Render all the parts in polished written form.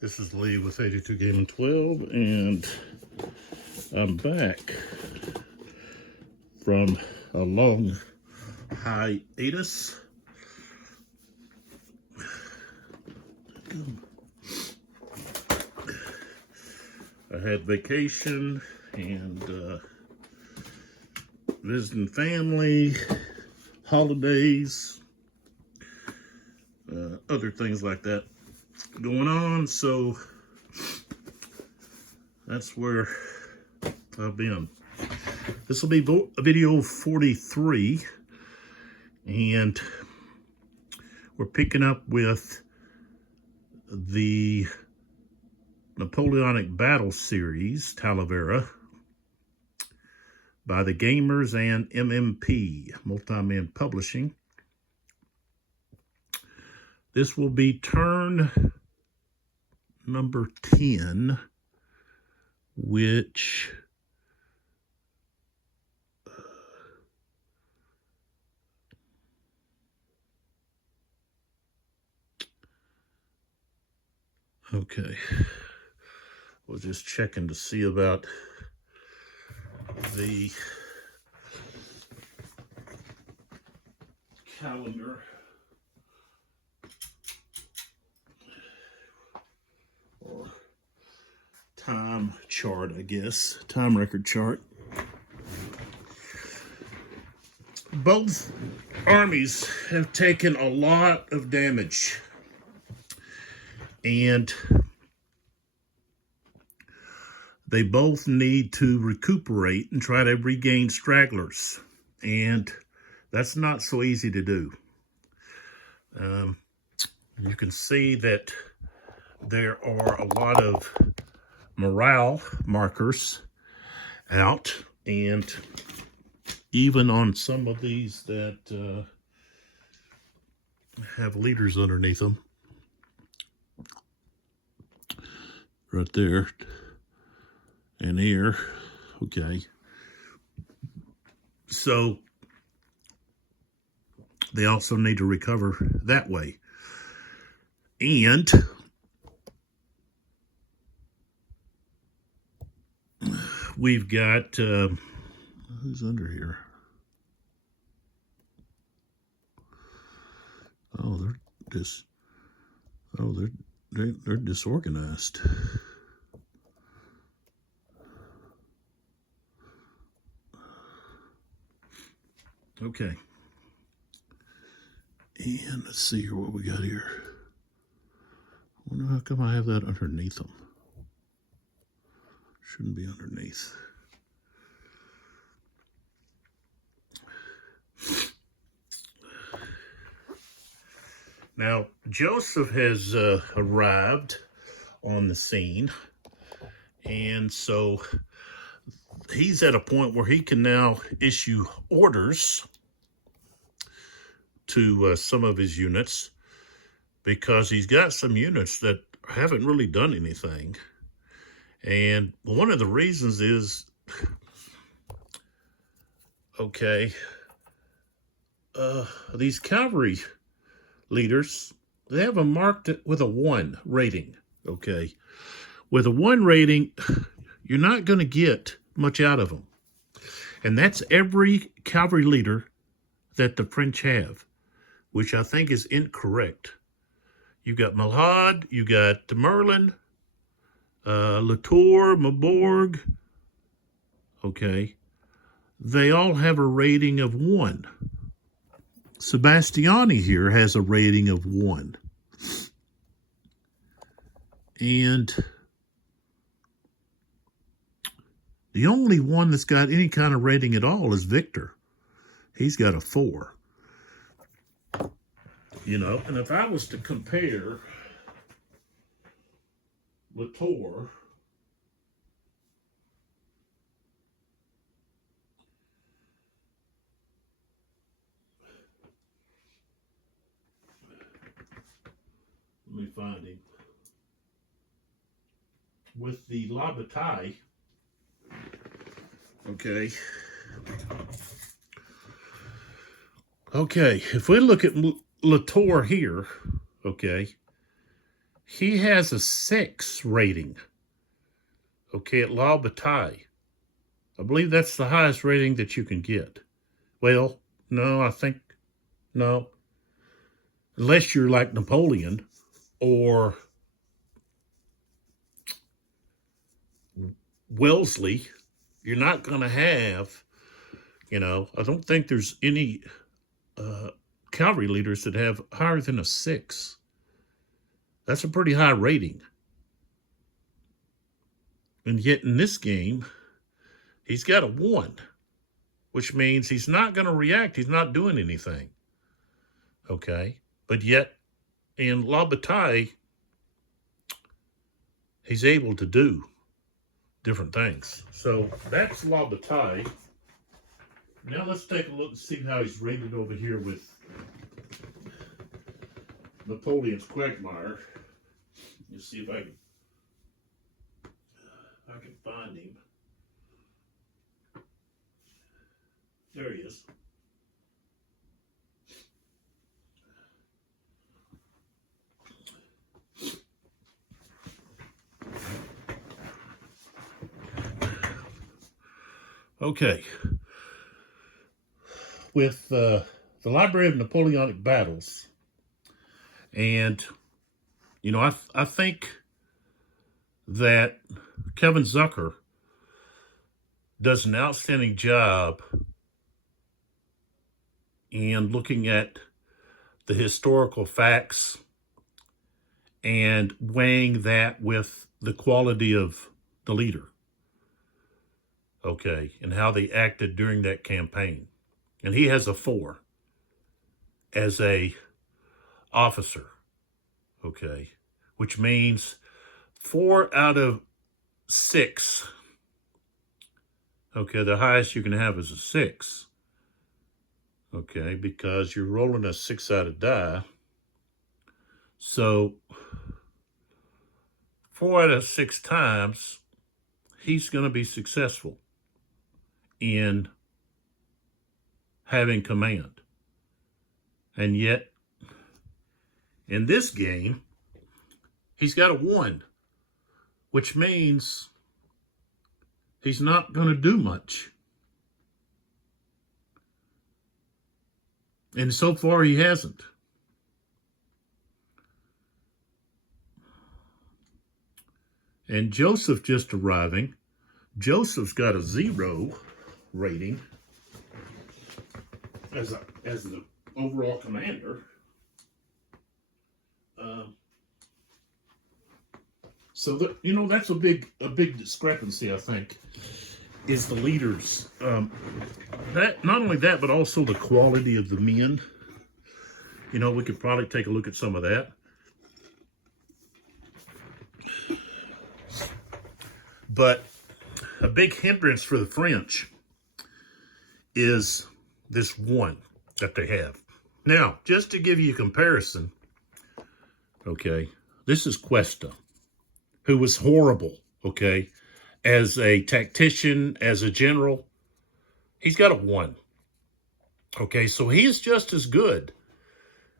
This is Lee with 82 Gaming 12, and I'm back from a long hiatus. I had vacation and visiting family, holidays, other things like that going on, so that's where I've been. This will be video 43, and we're picking up with the Napoleonic Battle Series, Talavera, by the Gamers and MMP, Multi-Man Publishing. This will be turn number 10, which okay, was just checking to see about the calendar. Or time chart, I guess. Time record chart. Both armies have taken a lot of damage, and they both need to recuperate and try to regain stragglers, and that's not so easy to do. You can see that there are a lot of morale markers out, and even on some of these that have leaders underneath them, right there and here. Okay, so they also need to recover that way. And we've got who's under here? Oh, they're disorganized. Okay. And let's see here what we got here. I wonder how come I have that underneath them. Shouldn't be underneath. Now, Joseph has arrived on the scene, and so he's at a point where he can now issue orders to some of his units, because he's got some units that haven't really done anything. And one of the reasons is, okay, these cavalry leaders, they have them marked with a 1 rating, okay? With a 1 rating, you're not going to get much out of them. And that's every cavalry leader that the French have, which I think is incorrect. You got Malhad, you got Merlin, Latour, Mabourg, okay? They all have a rating of 1. Sebastiani here has a rating of 1. And the only one that's got any kind of rating at all is Victor. He's got a 4. You know, and if I was to compare Latour let me find him with the Bataille, okay. Okay, if we look at Latour here, okay, He has a 6 rating, okay, at La Bataille. I believe that's the highest rating that you can get. Well, no, I think, no. Unless you're like Napoleon or Wellesley, you're not going to have, I don't think there's any cavalry leaders that have higher than a 6. That's a pretty high rating. And yet in this game, he's got a 1, which means he's not going to react. He's not doing anything. Okay? But yet in La Bataille, he's able to do different things. So that's La Bataille. Now let's take a look and see how he's rated over here with Napoleon's Quagmire. Let's see if I can find him. There he is. Okay. With the Library of Napoleonic Battles, and I think that Kevin Zucker does an outstanding job in looking at the historical facts and weighing that with the quality of the leader, okay, and how they acted during that campaign. And he has a 4 as a officer, okay, which means 4 out of 6. Okay, the highest you can have is a 6. Okay, because you're rolling a 6-sided die. So 4 out of 6 times, he's going to be successful in having command. And yet, in this game, he's got a 1, which means he's not going to do much. And so far, he hasn't. And Joseph just arriving. Joseph's got a 0 rating as the overall commander. So that's a big discrepancy, I think, is the leaders. That not only that, but also the quality of the men. We could probably take a look at some of that. But a big hindrance for the French is this 1 that they have. Now, just to give you a comparison, okay, this is Cuesta, who was horrible, okay, as a tactician, as a general. He's got a 1. Okay, so he's just as good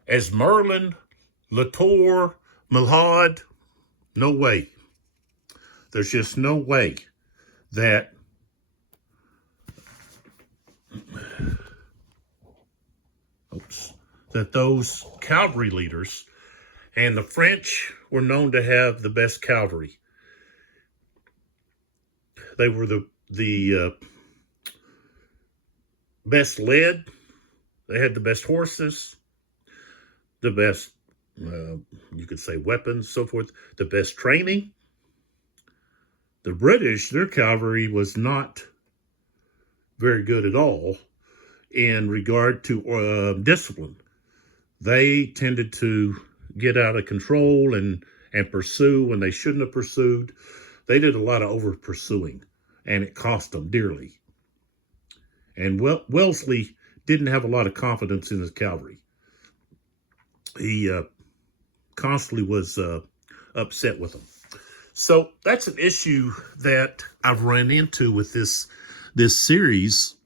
as Merlin, Latour, Malhad. No way. There's just no way that those cavalry leaders, and the French were known to have the best cavalry. They were the best led. They had the best horses, the best, you could say, weapons, so forth, the best training. The British, their cavalry was not very good at all in regard to discipline. They tended to get out of control and pursue when they shouldn't have pursued. They did a lot of over pursuing, and it cost them dearly. And Wellesley didn't have a lot of confidence in his cavalry. He constantly was upset with them. So that's an issue that I've run into with this series.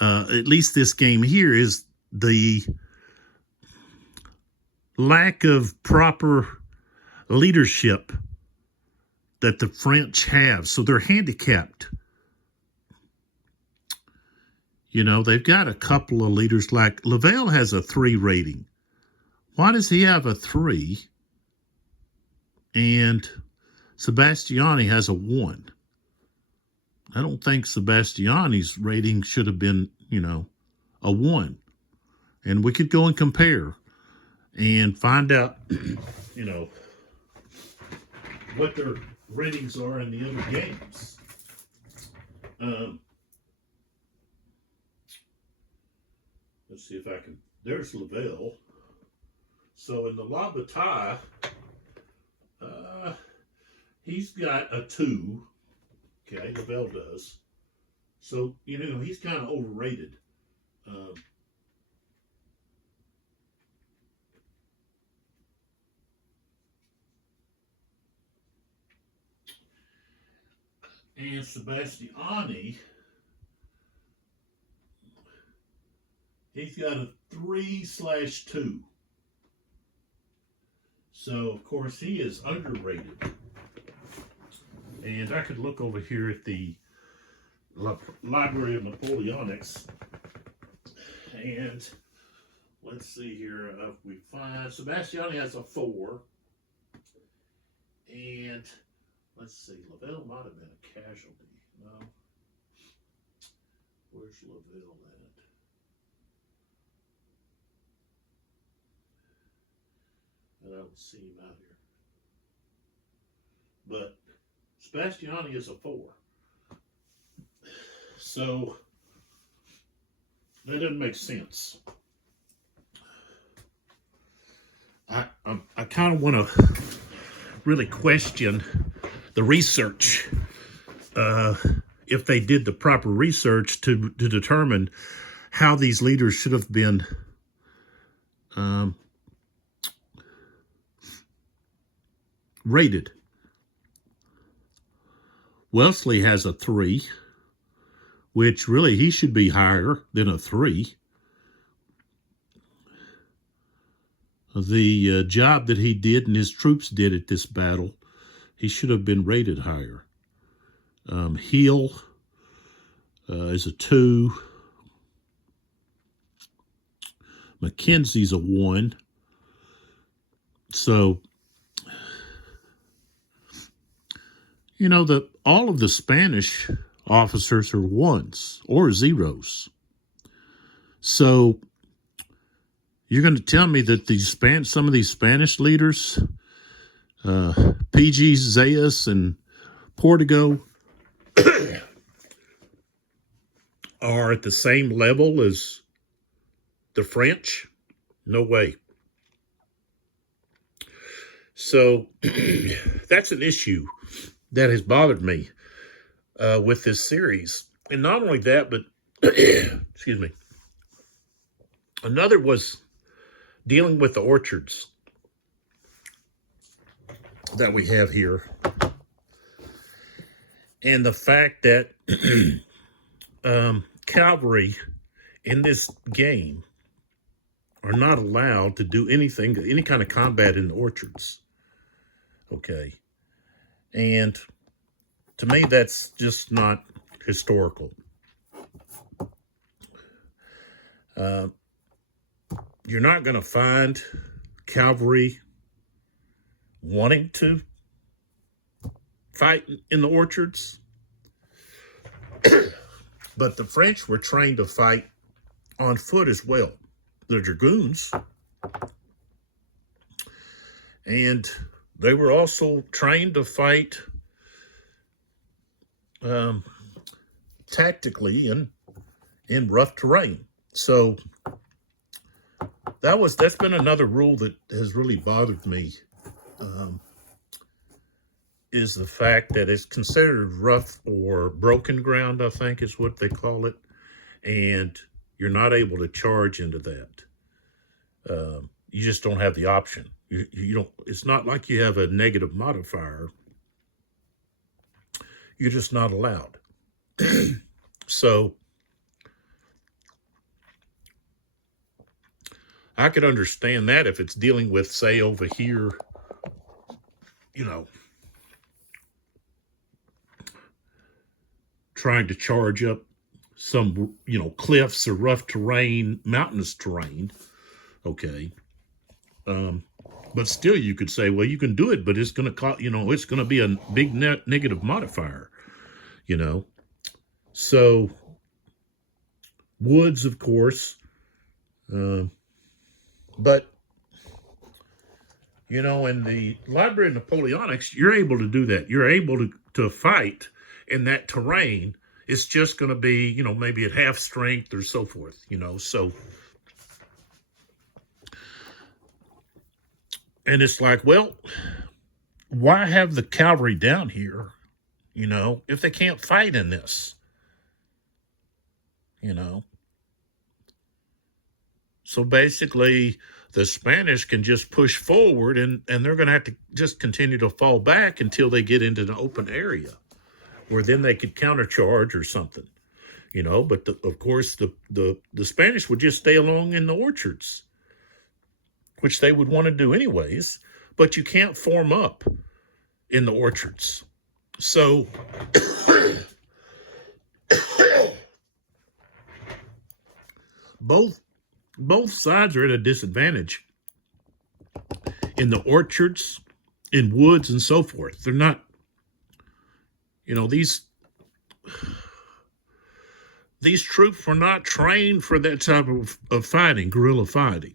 At least this game here is the lack of proper leadership that the French have. So they're handicapped. You know, they've got a couple of leaders, like Lavelle has a 3 rating. Why does he have a 3? And Sebastiani has a 1. I don't think Sebastiani's rating should have been, you know, a 1. And we could go and compare and find out, you know, what their ratings are in the other games. Let's see if I can. There's Lavelle. So in the La Bataille, he's got a 2. Okay, Lavelle does. So, you know, he's kind of overrated. And Sebastiani, he's got a 3/2. So, of course, he is underrated. And I could look over here at the Library of Napoleonics. And let's see here. If we find Sebastiani has a 4. And let's see, Lavelle might have been a casualty. No. Where's Lavelle at? I don't see him out here. But Sebastiani is a 4. So that doesn't make sense. I kind of want to really question the research, if they did the proper research to determine how these leaders should have been rated. Wellesley has a 3, which really he should be higher than a 3. The job that he did and his troops did at this battle, he should have been rated higher. Hill is a 2. Mackenzie's a 1. So, you know, all of the Spanish officers are 1s or 0s. So you're going to tell me that some of these Spanish leaders, PG Zayas and Portigo, are at the same level as the French? No way. So that's an issue that has bothered me with this series. And not only that, but excuse me, another was dealing with the orchards that we have here, and the fact that cavalry in this game are not allowed to do anything, any kind of combat in the orchards. Okay. And to me, that's just not historical. You're not going to find cavalry wanting to fight in the orchards. But the French were trained to fight on foot as well. The dragoons. And they were also trained to fight tactically in rough terrain. So that's been another rule that has really bothered me, is the fact that it's considered rough or broken ground, I think is what they call it, and you're not able to charge into that. You just don't have the option. You don't. It's not like you have a negative modifier. You're just not allowed. So I could understand that if it's dealing with, say, over here you know, trying to charge up some, cliffs or rough terrain, mountainous terrain. Okay. But still, you could say, well, you can do it, but it's going to cost, it's going to be a big negative modifier, you know. So, woods, of course, but, in the Library of Napoleonics, you're able to do that. You're able to fight in that terrain. It's just going to be, maybe at half strength or so forth, so. And it's like, well, why have the cavalry down here, if they can't fight in this, So basically, the Spanish can just push forward and they're going to have to just continue to fall back until they get into the open area where then they could countercharge or something, But of course, the Spanish would just stay along in the orchards, which they would want to do anyways, but you can't form up in the orchards. So both sides are at a disadvantage in the orchards, in woods, and so forth. They're not, these troops were not trained for that type of fighting, guerrilla fighting.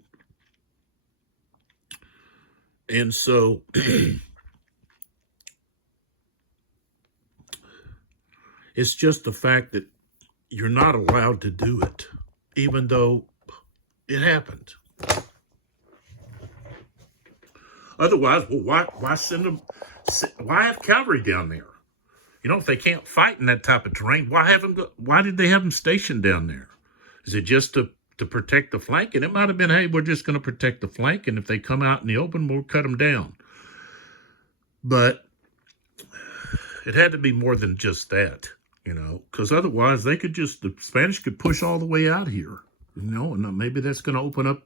And so it's just the fact that you're not allowed to do it, even though it happened. Otherwise, well, why send them? Why have cavalry down there? If they can't fight in that type of terrain, why did they have them stationed down there? Is it just to protect the flank? And it might have been, hey, we're just going to protect the flank, and if they come out in the open, we'll cut them down. But it had to be more than just that, because otherwise the Spanish could push all the way out here, and maybe that's going to open up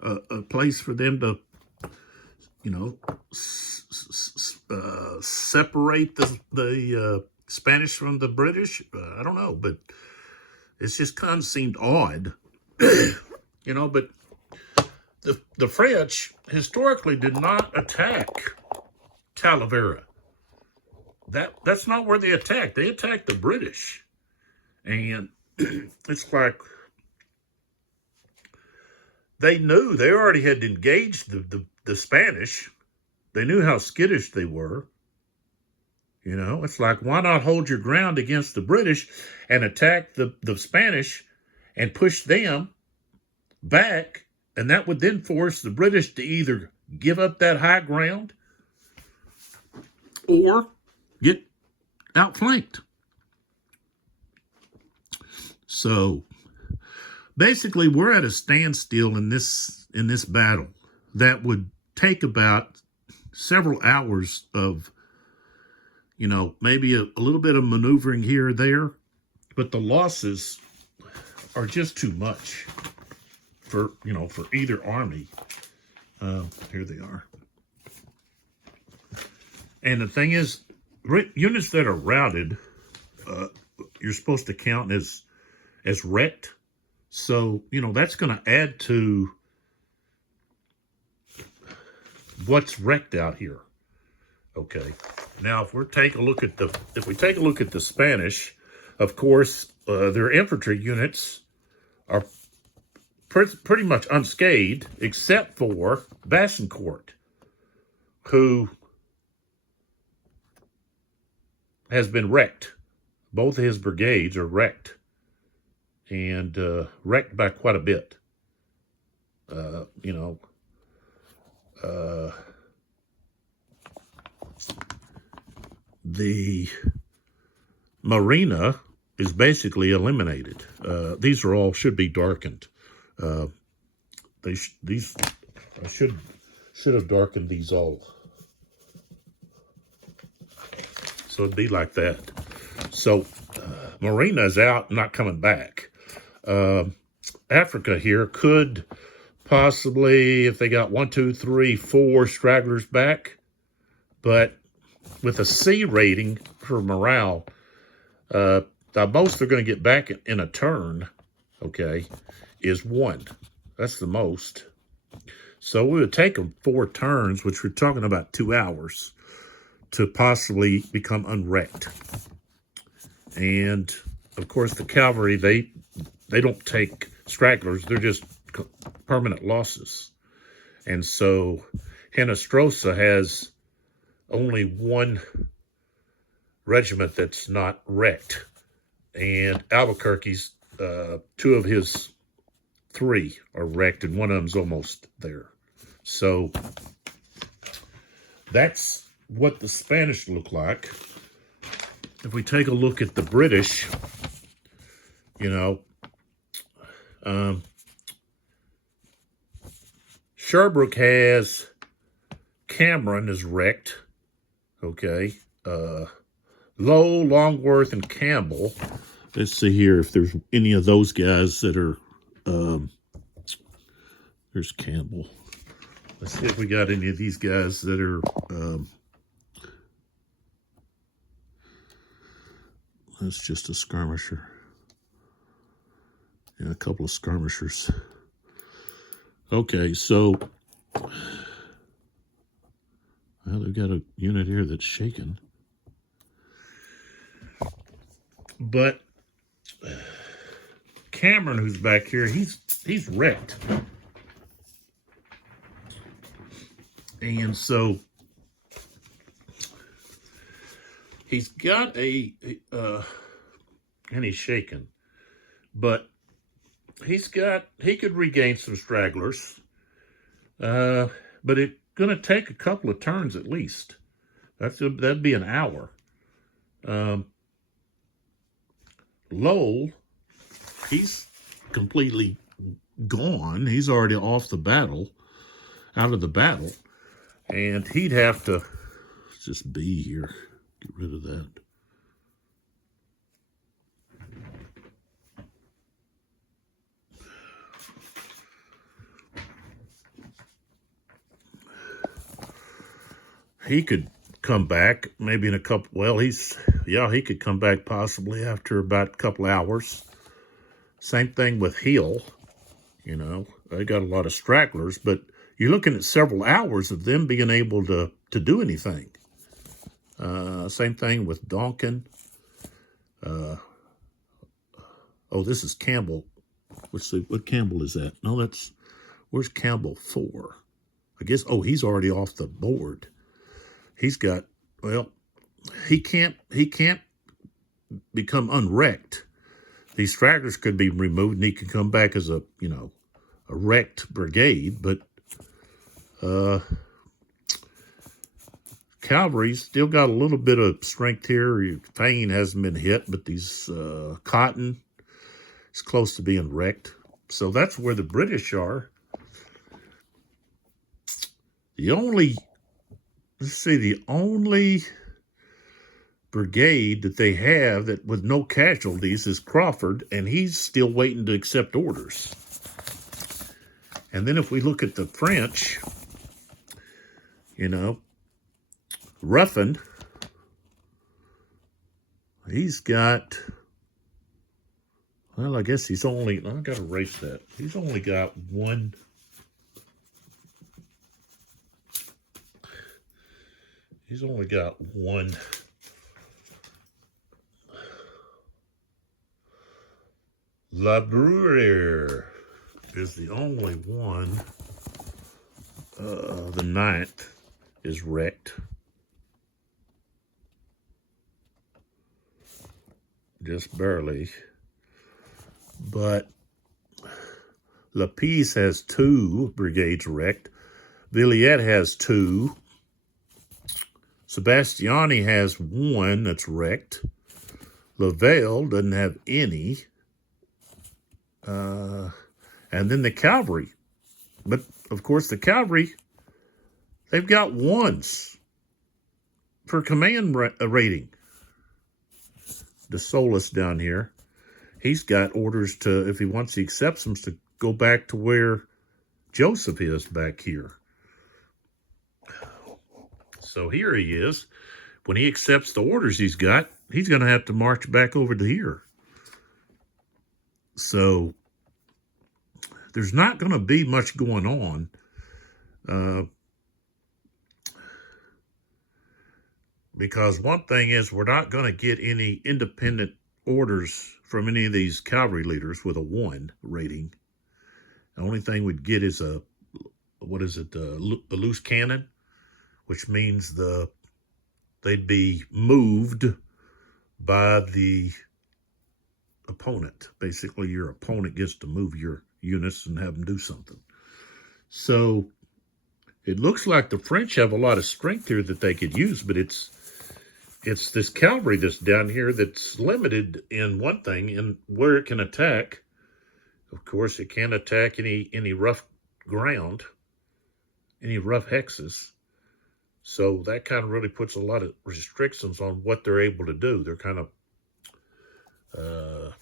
a place for them to, separate the Spanish from the British. I don't know, but it's just kind of seemed odd, but the French historically did not attack Talavera. That's not where they attacked. They attacked the British. And it's like they knew they already had engaged the Spanish. They knew how skittish they were. It's like, why not hold your ground against the British and attack the Spanish and push them back? And that would then force the British to either give up that high ground or get outflanked. So basically, we're at a standstill in this battle that would take about several hours of, maybe a little bit of maneuvering here or there, but the losses are just too much for either army. Here they are. And the thing is, units that are routed, you're supposed to count as wrecked. So, that's going to add to what's wrecked out here. Okay. Now, if we take a look at the Spanish, of course, their infantry units are pretty much unscathed, except for Bassincourt, who has been wrecked. Both of his brigades are wrecked, and wrecked by quite a bit. The marina is basically eliminated. These are all should be darkened. I should have darkened these all. So it'd be like that. So Marina is out, not coming back. Africa here could possibly, if they got 1, 2, 3, 4 stragglers back, But with a C rating for morale, the most they're going to get back in a turn, okay, is 1. That's the most. So we would take them 4 turns, which we're talking about 2 hours, to possibly become unwrecked. And of course, the cavalry, they don't take stragglers; they're just permanent losses. And so, Hinestrosa has only 1 regiment that's not wrecked, and Albuquerque's 2 of his 3 are wrecked, and 1 of them's almost there. So that's what the Spanish look like. If we take a look at the British, you know, Sherbrooke has Cameron is wrecked, okay. Lowe, Longworth, and Campbell. Let's see here if there's any of those guys that are, there's Campbell. Let's see if we got any of these guys that are, that's just a skirmisher. Yeah, a couple of skirmishers. Okay, so, well, they've got a unit here that's shaken. But Cameron, who's back here, he's wrecked. And so he's got and he's shaken, but he could regain some stragglers, but it's going to take a couple of turns at least. That'd be an hour. Lowell, he's completely gone. He's already out of the battle, and he'd have to just be here. Get rid of that. He could come back maybe in a couple. Well, he could come back possibly after about a couple hours. Same thing with Hill. You know, they got a lot of stragglers, but you're looking at several hours of them being able to do anything. Same thing with Donkin. Oh, this is Campbell. What Campbell is that? No, where's Campbell 4? I guess, oh, he's already off the board. He's got, well, he can't become unwrecked. These stragglers could be removed and he can come back as a wrecked brigade, but cavalry's still got a little bit of strength here. Fane hasn't been hit, but these Cotton is close to being wrecked. So that's where the British are. The only brigade that they have that with no casualties is Crawford, and he's still waiting to accept orders. And then if we look at the French, Ruffin, he's got, well, I guess he's only, I got to erase that. He's only got one. He's only got one. La Bruyere is the only one. The 9th is wrecked. Just barely. But Lapisse has 2 brigades wrecked. Villiers has 2. Sebastiani has 1 that's wrecked. Lavelle doesn't have any. And then the cavalry. But, of course, the cavalry, they've got 1s for command rating. De Solis down here, he's got orders to, if he wants, he accepts them, to go back to where Joseph is back here. So here he is. When he accepts the orders he's got, he's going to have to march back over to here. So there's not going to be much going on. Because one thing is, we're not going to get any independent orders from any of these cavalry leaders with a 1 rating. The only thing we'd get is a loose cannon, which means they'd be moved by the opponent. Basically, your opponent gets to move your units and have them do something. So it looks like the French have a lot of strength here that they could use, but it's this cavalry that's down here that's limited in one thing, in where it can attack. Of course, it can't attack any rough ground, any rough hexes. So that kind of really puts a lot of restrictions on what they're able to do. They're kind of, the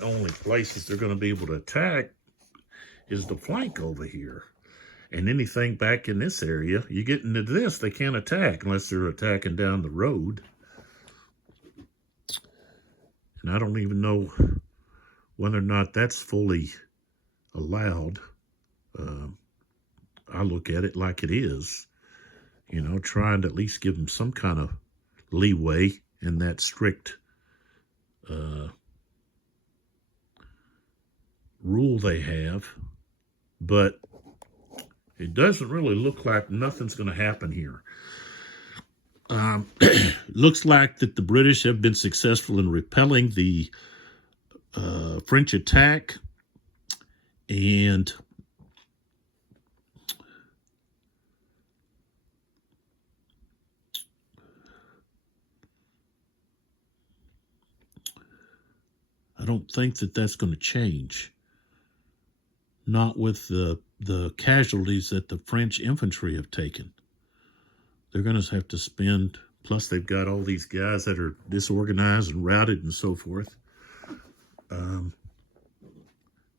only places they're going to be able to attack is the flank over here. And anything back in this area, you get into this, they can't attack unless they're attacking down the road. And I don't even know whether or not that's fully allowed. I look at it like it is, trying to at least give them some kind of leeway in that strict rule they have. But it doesn't really look like nothing's going to happen here. Looks like that the British have been successful in repelling the French attack, and I don't think that that's going to change. Not with the casualties that the French infantry have taken. They're going to have to spend, plus they've got all these guys that are disorganized and routed and so forth.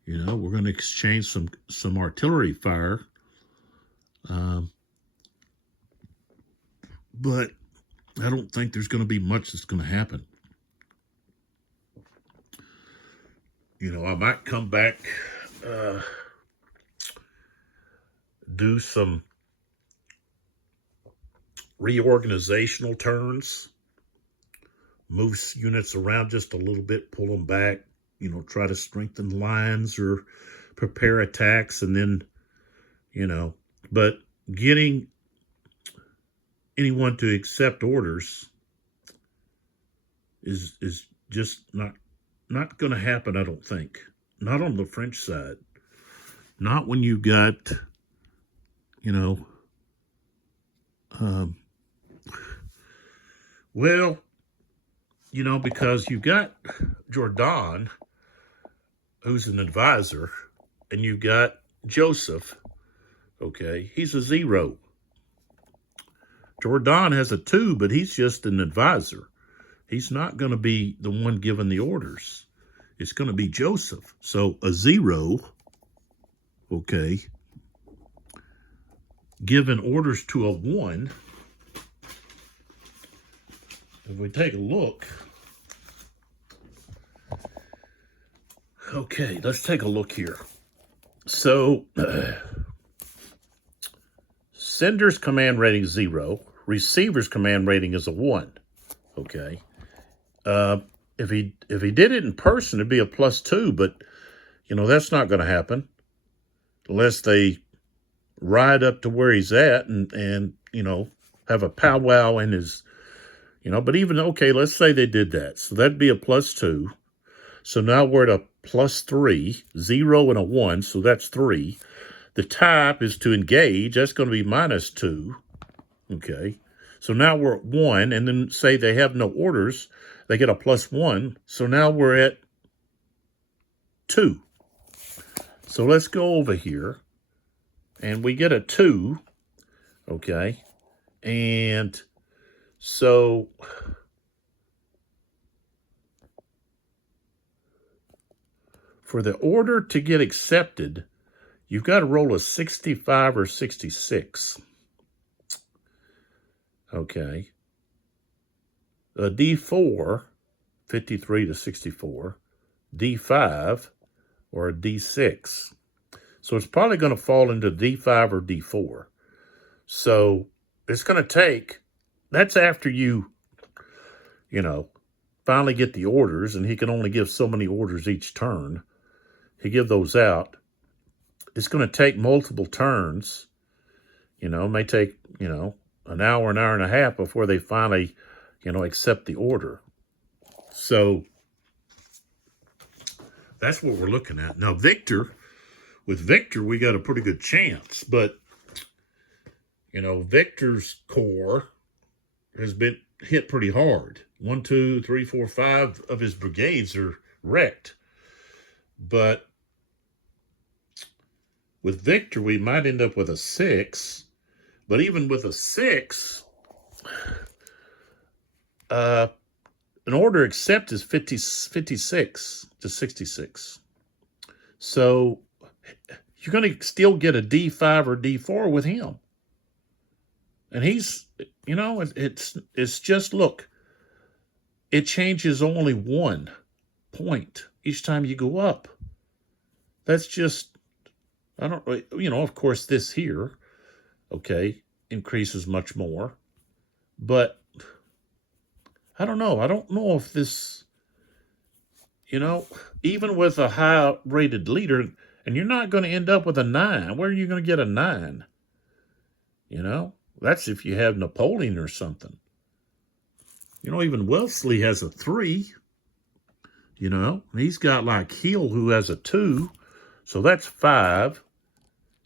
We're going to exchange some artillery fire. But I don't think there's going to be much that's going to happen. I might come back, do some reorganizational turns, move units around just a little bit, pull them back, try to strengthen lines or prepare attacks, and then, but getting anyone to accept orders is just not going to happen, I don't think. Not on the French side. Not when you got, because you got Jourdan, who's an advisor, and you got Joseph, okay? He's a 0. Jourdan has a 2, but he's just an advisor. He's not going to be the one giving the orders. It's going to be Joseph. So a 0, okay, giving orders to a 1. If we take a look, okay, let's take a look here. So sender's command rating 0, receiver's command rating is a 1, okay. If he did it in person, it'd be a +2, but that's not going to happen unless they ride up to where he's at and have a powwow in his, but even, okay, let's say they did that. So that'd be a +2. So now we're at a +3, 0 and a 1, so that's 3. The type is to engage. That's going to be -2, okay. So now we're at 1, and then say they have no orders, they get a +1. So now we're at 2. So let's go over here, and we get a 2, okay. And so for the order to get accepted, you've got to roll a 65 or 66. Okay. A D4, 53 to 64. D5 or a D6. So it's probably going to fall into D5 or D4. So it's going to take, that's after you finally get the orders, and he can only give so many orders each turn. He give those out. It's going to take multiple turns. It may take, an hour and a half before they finally, accept the order. So that's what we're looking at. Now, with Victor, we got a pretty good chance, but, Victor's corps has been hit pretty hard. 1, 2, 3, 4, 5 of his brigades are wrecked. But with Victor, we might end up with a 6. But even with a 6, an order accept is 56 to 66. So you're going to still get a D5 or D4 with him. And he's, it's just, look, it changes only 1 point each time you go up. That's just, of course, this here, okay, increases much more. But I don't know. I don't know if this, even with a high rated leader, and you're not going to end up with a 9. Where are you going to get a 9? That's if you have Napoleon or something. Even Wellesley has a 3. He's got like Hill, who has a 2. So that's 5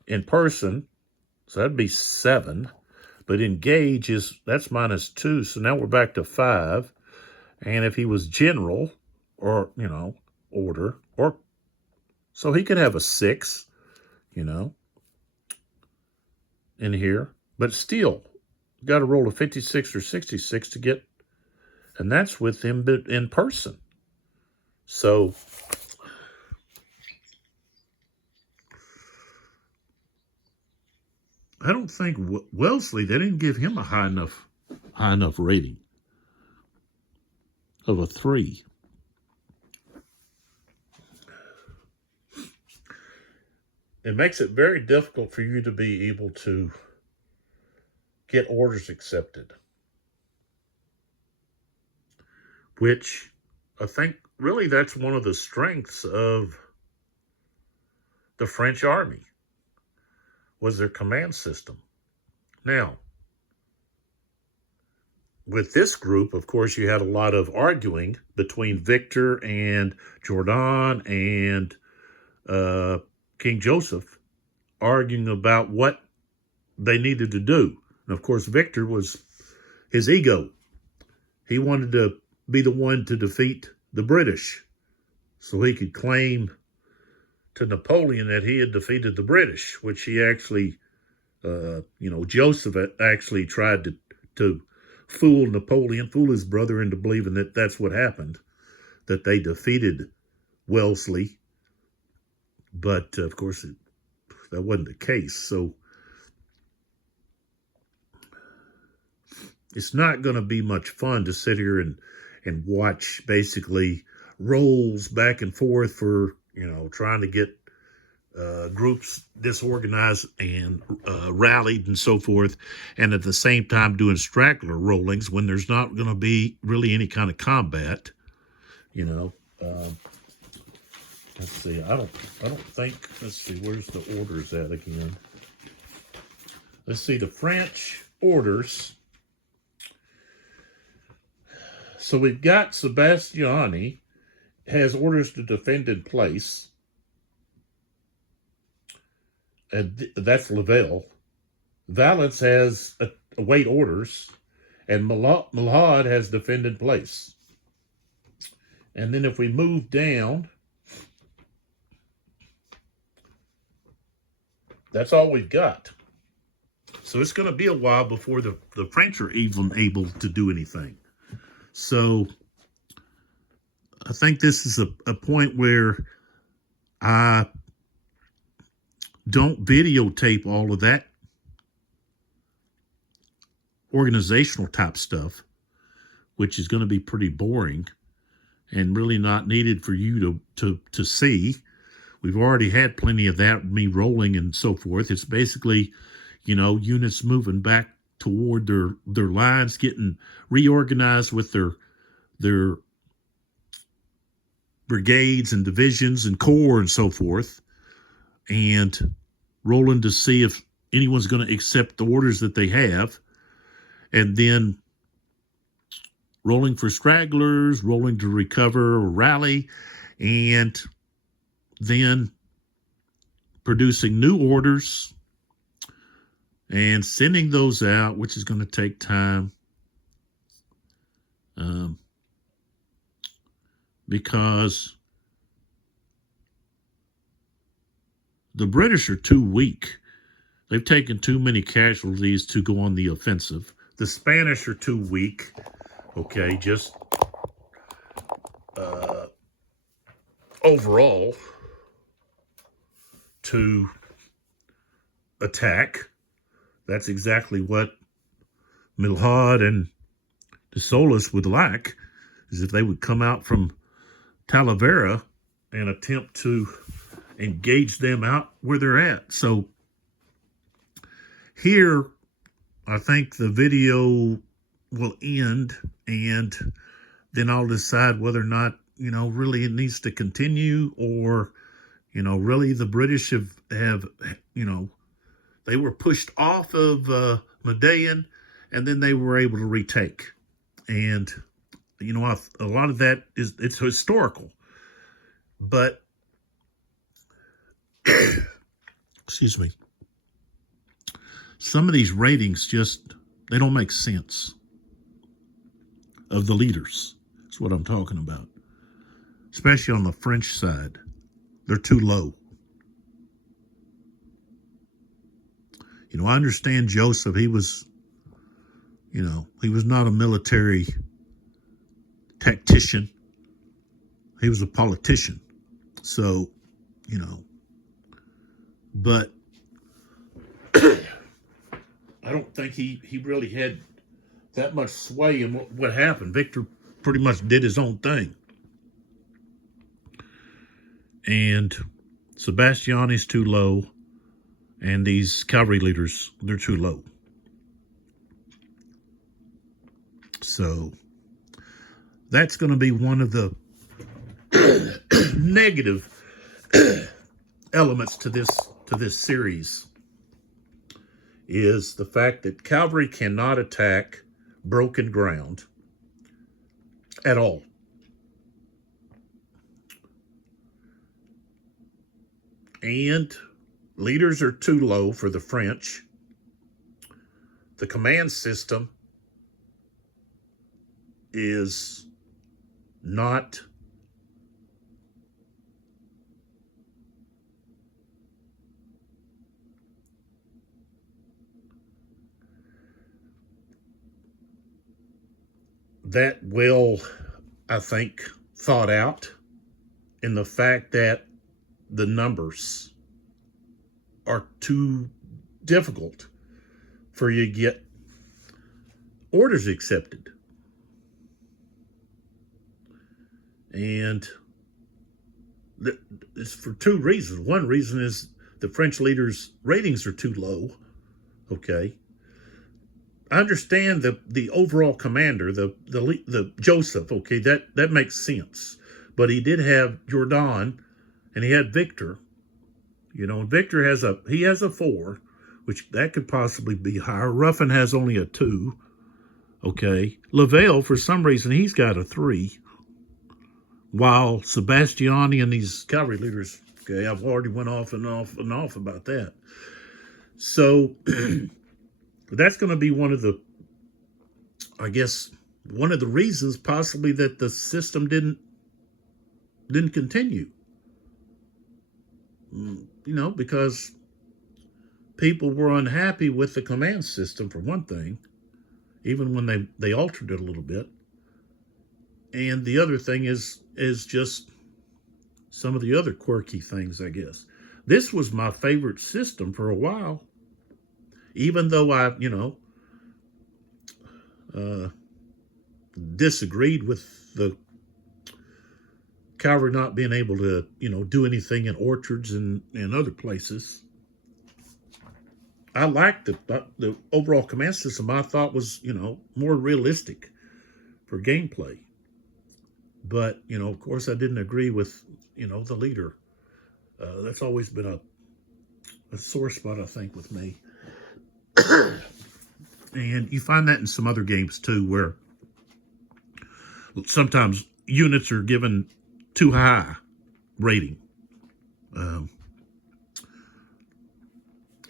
in person. So that'd be 7. But in gauge that's -2. So now we're back to 5. And if he was general or, order, or so he could have a 6, in here. But still, got to roll a 56 or 66 to get, and that's with him in person. So I don't think Wellesley, they didn't give him a high enough rating of a 3. It makes it very difficult for you to be able to get orders accepted, which I think really that's one of the strengths of the French army, was their command system. Now, with this group, of course, you had a lot of arguing between Victor and Jourdan and King Joseph, arguing about what they needed to do. And of course, Victor was his ego. He wanted to be the one to defeat the British so he could claim to Napoleon that he had defeated the British, which he actually, Joseph actually tried to fool Napoleon, fool his brother into believing that that's what happened, that they defeated Wellesley. But, of course, that wasn't the case. So it's not going to be much fun to sit here and watch basically rolls back and forth for, trying to get groups disorganized and rallied and so forth, and at the same time doing straggler rollings when there's not going to be really any kind of combat. Let's see. I don't think. Let's see. Where's the orders at again? Let's see the French orders. So we've got Sebastiani has orders to defend in place. And that's Lavelle. Valence has await orders. And Malad has defend in place. And then if we move down, that's all we've got. So it's going to be a while before the French are even able to do anything. So I think this is a point where I don't videotape all of that organizational type stuff, which is going to be pretty boring and really not needed for you to see. We've already had plenty of that, me rolling and so forth. It's basically, units moving back toward their lines, getting reorganized with their brigades and divisions and corps and so forth, and rolling to see if anyone's going to accept the orders that they have, and then rolling for stragglers, rolling to recover or rally, and then producing new orders and sending those out, which is going to take time, because the British are too weak. They've taken too many casualties to go on the offensive. The Spanish are too weak, okay, just overall to attack. That's exactly what Milhaud and de Solis would like, is if they would come out from Talavera and attempt to engage them out where they're at. So here, I think the video will end, and then I'll decide whether or not, really it needs to continue, or, really the British have they were pushed off of Medellin, and then they were able to retake. And, a lot of that it's historical. But, excuse me, some of these ratings they don't make sense of the leaders. That's what I'm talking about. Especially on the French side. They're too low. I understand Joseph, he was not a military tactician. He was a politician. So, but I don't think he really had that much sway in what happened. Victor pretty much did his own thing. And Sebastiani's too low, and these cavalry leaders, they're too low. So that's going to be one of the negative elements to this series, is the fact that cavalry cannot attack broken ground at all. And leaders are too low for the French. The command system is not that well, I think, thought out, in the fact that the numbers are too difficult for you to get orders accepted. And it's for two reasons. One reason is the French leaders' ratings are too low. Okay. I understand the overall commander, the Joseph. Okay, that makes sense. But he did have Jourdan, and he had Victor. And Victor has a 4, which that could possibly be higher. Ruffin has only a 2. Okay. Lavelle, for some reason, he's got a 3. While Sebastiani and these cavalry leaders, okay, I've already went off and off about that. So that's going to be one of the reasons possibly that the system didn't continue. Because people were unhappy with the command system, for one thing, even when they altered it a little bit. And the other thing is just some of the other quirky things, I guess. This was my favorite system for a while, even though uh, disagreed with the cavalry not being able to, do anything in orchards and other places. I liked the overall command system. I thought was, more realistic for gameplay. But, of course, I didn't agree with, the leader. That's always been a sore spot, I think, with me. And you find that in some other games, too, where sometimes units are given too high rating. I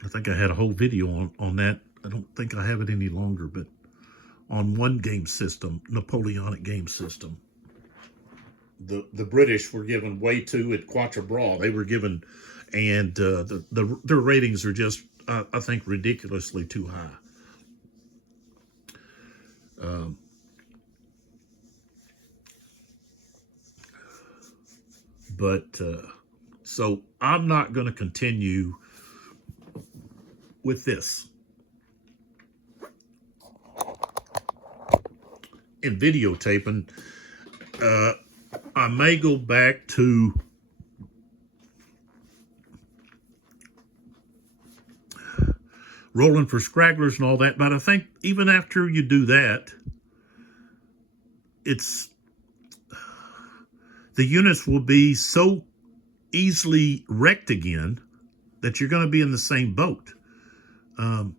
think I had a whole video on that. I don't think I have it any longer, but on one game system, Napoleonic game system, the British were given way too at Quatre Bras. They were given, and their ratings are just, I think, ridiculously too high. So I'm not going to continue with this. In videotaping, I may go back to rolling for stragglers and all that, but I think even after you do that, the units will be so easily wrecked again that you're going to be in the same boat. And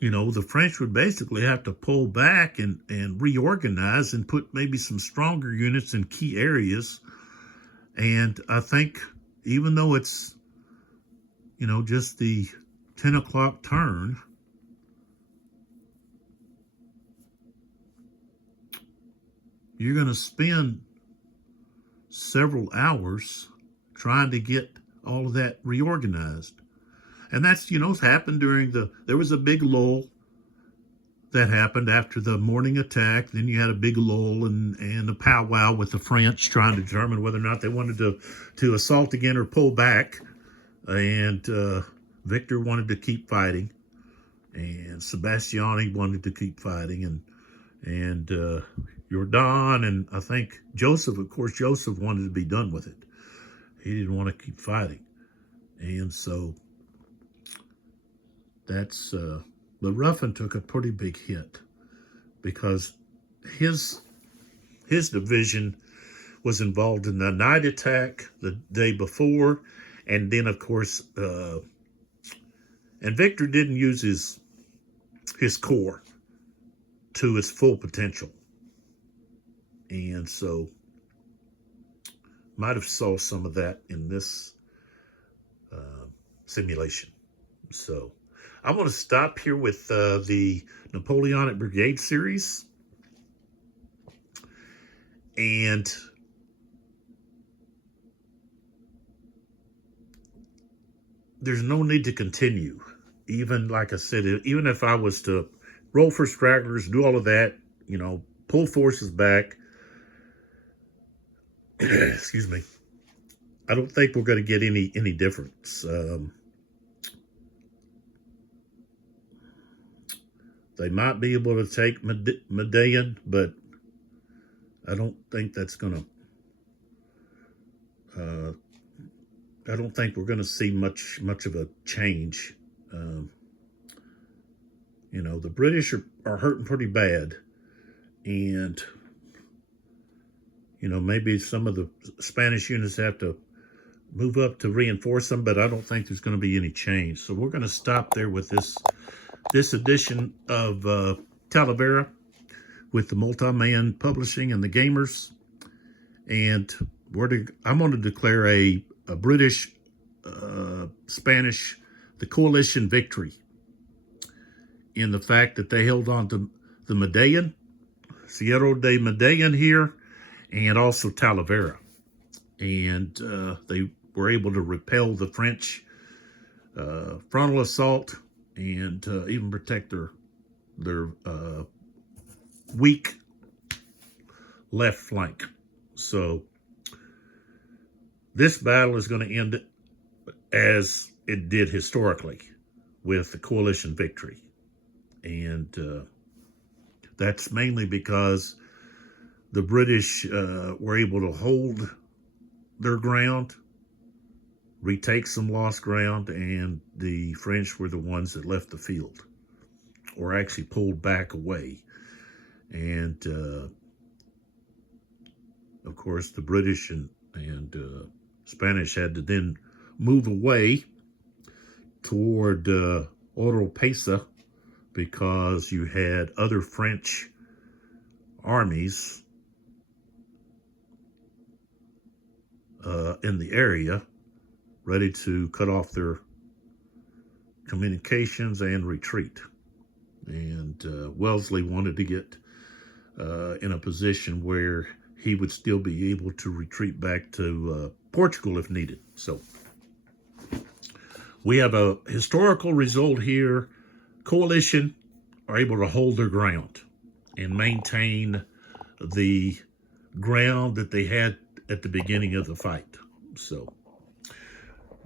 the French would basically have to pull back and reorganize and put maybe some stronger units in key areas. And I think even though it's, just the 10 o'clock turn, you're going to spend several hours trying to get all of that reorganized. And that's, happened there was a big lull that happened after the morning attack. Then you had a big lull and a powwow with the French trying to determine whether or not they wanted to assault again or pull back. And Victor wanted to keep fighting. And Sebastiani wanted to keep fighting. And Jourdan and I think Joseph, of course, Joseph wanted to be done with it. He didn't want to keep fighting. And so that's the Ruffin took a pretty big hit because his division was involved in the night attack the day before, and then of course and Victor didn't use his corps to its full potential, and so might have saw some of that in this simulation. So I want to stop here with the Napoleonic Brigade series. And there's no need to continue. Even, like I said, even if I was to roll for stragglers, do all of that, pull forces back, excuse me, I don't think we're going to get any difference. They might be able to take Medellin, but I don't think that's going to. I don't think we're going to see much of a change. The British are hurting pretty bad, and maybe some of the Spanish units have to move up to reinforce them, but I don't think there's going to be any change. So we're going to stop there with this edition of Talavera with the Multi-Man Publishing and the Gamers. And I'm going to declare a British, Spanish, the coalition victory in the fact that they held on to the Medellin, Cerro de Medellin here, and also Talavera. And they were able to repel the French frontal assault and even protect their weak left flank. So this battle is going to end as it did historically with the coalition victory. And that's mainly because the British were able to hold their ground, retake some lost ground, and the French were the ones that left the field, or actually pulled back away. And of course, the British and Spanish had to then move away toward Oropesa, because you had other French armies in the area ready to cut off their communications and retreat. And Wellesley wanted to get in a position where he would still be able to retreat back to Portugal if needed. So we have a historical result here. Coalition are able to hold their ground and maintain the ground that they had at the beginning of the fight. So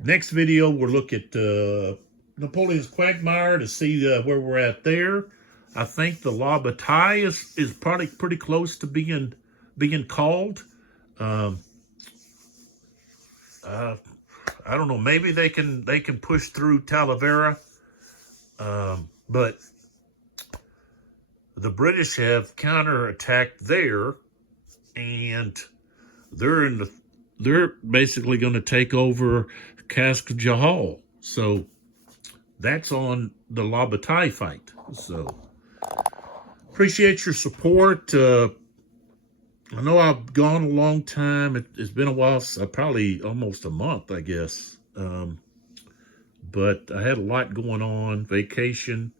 next video, we'll look at Napoleon's quagmire to see where we're at there. I think the La Bataille is probably pretty close to being called. I don't know. Maybe they can push through Talavera, but the British have counterattacked there, and they're basically going to take over Cascajal. So that's on the La Bataille fight. So appreciate your support. I know I've gone a long time. It's been a while, probably almost a month, I guess. But I had a lot going on. Vacation,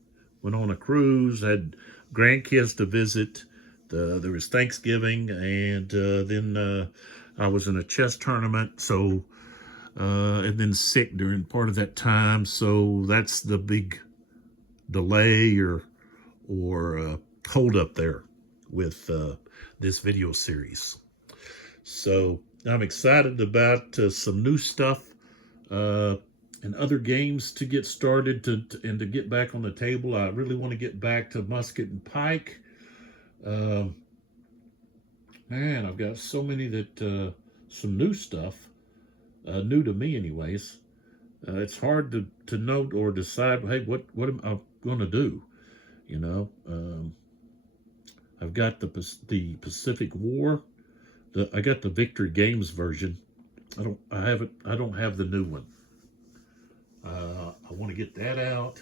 went on a cruise, had grandkids to visit. There was Thanksgiving, and then I was in a chess tournament. So and then sick during part of that time. So that's the big delay or hold up there with this video series. So I'm excited about some new stuff and other games to get started and to get back on the table. I really want to get back to musket and pike. Man, I've got so many that some new stuff, new to me anyways. It's hard to note or decide, hey, what am I going to do? You know, I've got the Pacific War. I got the Victory Games version. I don't have the new one. I want to get that out.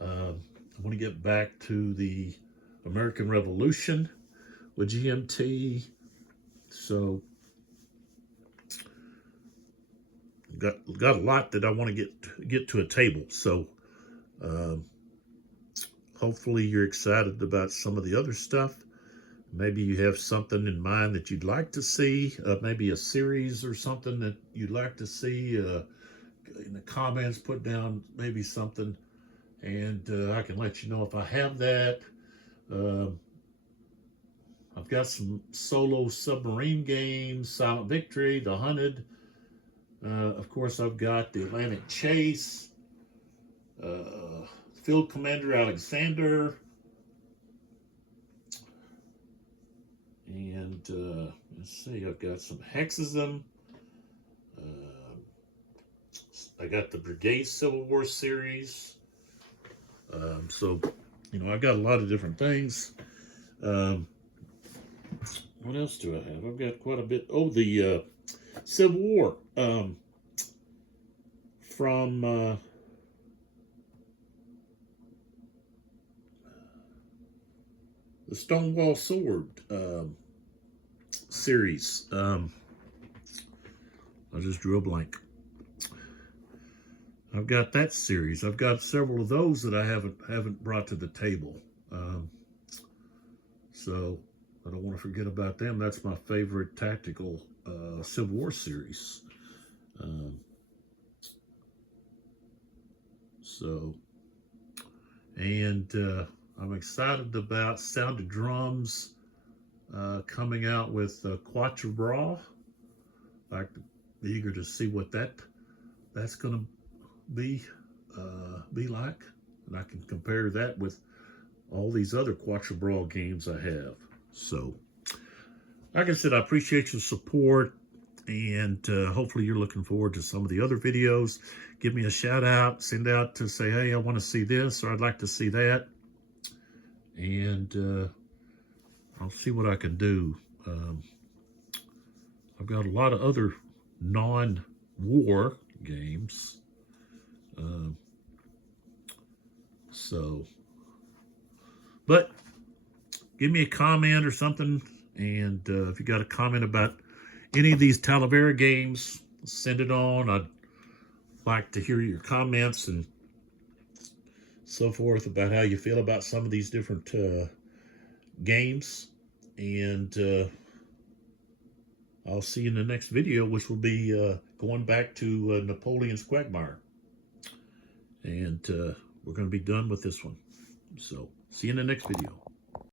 I want to get back to the American Revolution with GMT. So got a lot that I want to get to a table. So hopefully you're excited about some of the other stuff. Maybe you have something in mind that you'd like to see, maybe a series or something that you'd like to see. In the comments, put down maybe something, and I can let you know if I have that. I've got some solo submarine games, Silent Victory, The Hunted. Of course, I've got the Atlantic Chase, Field Commander Alexander, and let's see, I've got some Hexism. I got the Brigade Civil War series. So, you know, I've got a lot of different things. What else do I have? I've got quite a bit. Oh, the Civil War from the Stonewall Sword series. I just drew a blank. I've got that series. I've got several of those that I haven't brought to the table. So I don't want to forget about them. That's my favorite tactical Civil War series. I'm excited about Sound of Drums coming out with Quatre Bras. I'm eager to see what that that's going to be like, and I can compare that with all these other Quattro Brawl games I have. So, like I said, I appreciate your support, and hopefully you're looking forward to some of the other videos. Give me a shout out, send out to say, hey, I want to see this, or I'd like to see that, and I'll see what I can do. I've got a lot of other non-war games. But give me a comment or something, and if you got a comment about any of these Talavera games, send it on. I'd like to hear your comments and so forth about how you feel about some of these different games, and I'll see you in the next video, which will be going back to Napoleon's Quagmire, and we're going to be done with this one. So see you in the next video.